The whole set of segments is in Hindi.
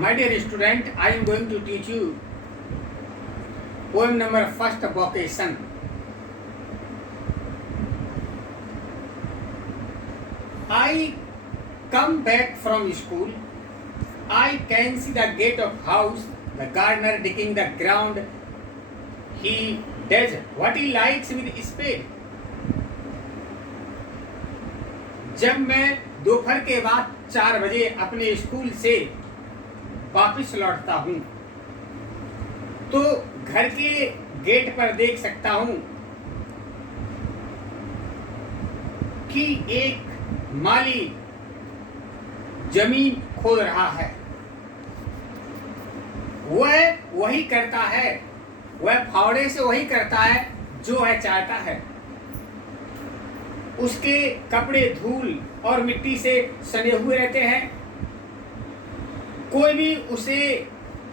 My dear student, I am going to teach you poem number first, vocation. I come back from school. I can see the gate of house, the gardener digging the ground. He does what he likes with spade. जब मैं दोपहर के बाद 4 बजे अपने स्कूल से वापस लौटता हूँ तो घर के गेट पर देख सकता हूँ कि एक माली जमीन खोद रहा है। वह वही करता है, वह फावड़े से वही करता है जो वह चाहता है। उसके कपड़े धूल और मिट्टी से सने हुए रहते हैं। कोई भी उसे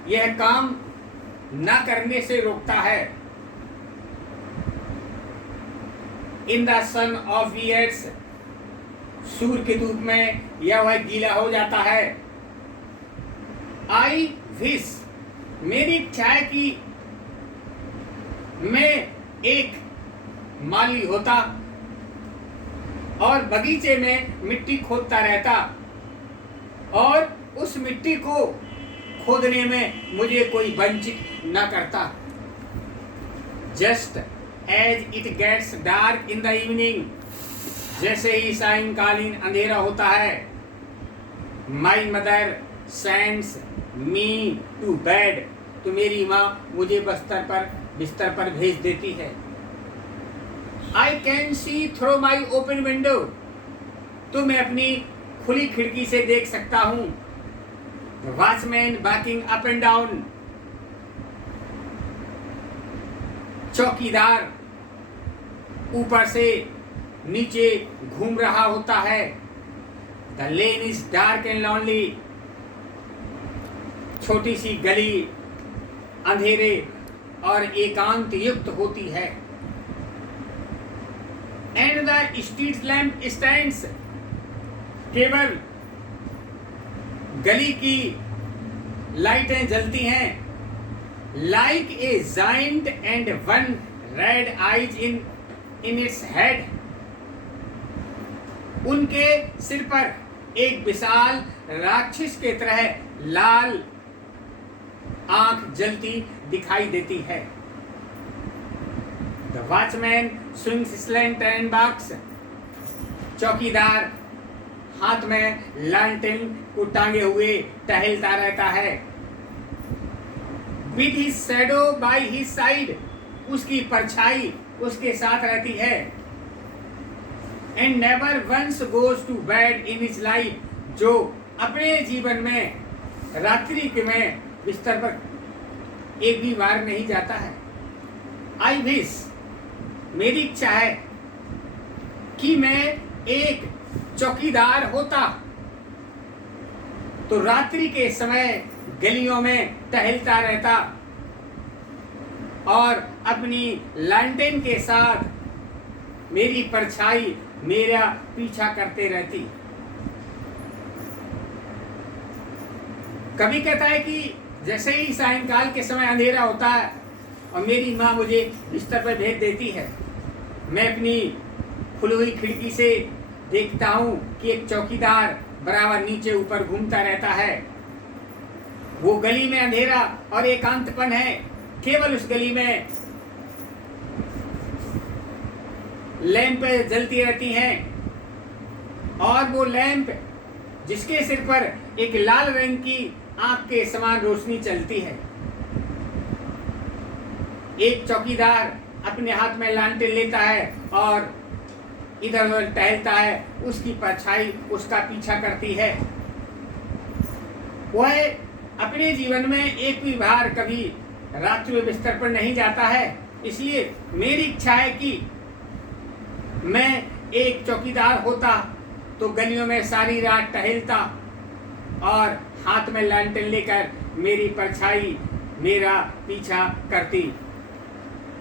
यह काम ना करने से रोकता है। In the sun of years, सूर्य की धूप में यह वह गीला हो जाता है। आई विश, मेरी इच्छा है कि मैं एक माली होता और बगीचे में मिट्टी खोदता रहता और उस मिट्टी को खोदने में मुझे कोई वंचित न करता। Just as it gets dark in the evening, जैसे ही सायंकालीन अंधेरा होता है, my mother sends me to bed, तो मेरी माँ मुझे बिस्तर पर भेज देती है। I can see through my open window, तो मैं अपनी खुली खिड़की से देख सकता हूँ। Watchman walking up and down, चौकीदार ऊपर से नीचे घूम रहा होता है। The lane is dark and lonely, छोटी सी गली अंधेरे और एकांत युक्त होती है। And the street lamp stands, केवल गली की लाइटें जलती हैं। Like a giant and one red eyes in its head, उनके सिर पर एक विशाल राक्षस के तरह लाल आंख जलती दिखाई देती है। The watchman swings his lantern box, चौकीदार हाथ में लालटेन को टांगे हुए टहलता रहता है। With his shadow by his side, उसकी परछाई उसके साथ रहती है। And never once goes to bed in his life, जो अपने जीवन में रात्रि के में बिस्तर पर एक भी बार नहीं जाता है। I wish, मेरी इच्छा है कि मैं एक चौकीदार होता तो रात्रि के समय गलियों में टहलता रहता और अपनी लालटेन के साथ मेरी परछाई मेरा पीछा करते रहती। कभी कहता है कि जैसे ही सायंकाल के समय अंधेरा होता है और मेरी माँ मुझे बिस्तर पर भेज देती है, मैं अपनी खुली हुई खिड़की से देखता हूँ कि एक चौकीदार बराबर नीचे ऊपर घूमता रहता है। वो गली में अंधेरा और एकांतपन है। केवल उस गली में लैंप जलती रहती हैं और वो लैंप जिसके सिर पर एक लाल रंग की आंख के समान रोशनी चलती है। एक चौकीदार अपने हाथ में लालटेन लेता है और इधर उधर टहलता है, उसकी परछाई उसका पीछा करती है। वह अपने जीवन में एक भी बार कभी रात्रि में बिस्तर पर नहीं जाता है। इसलिए मेरी इच्छा है कि मैं एक चौकीदार होता तो गलियों में सारी रात टहलता और हाथ में लालटेन लेकर मेरी परछाई मेरा पीछा करती।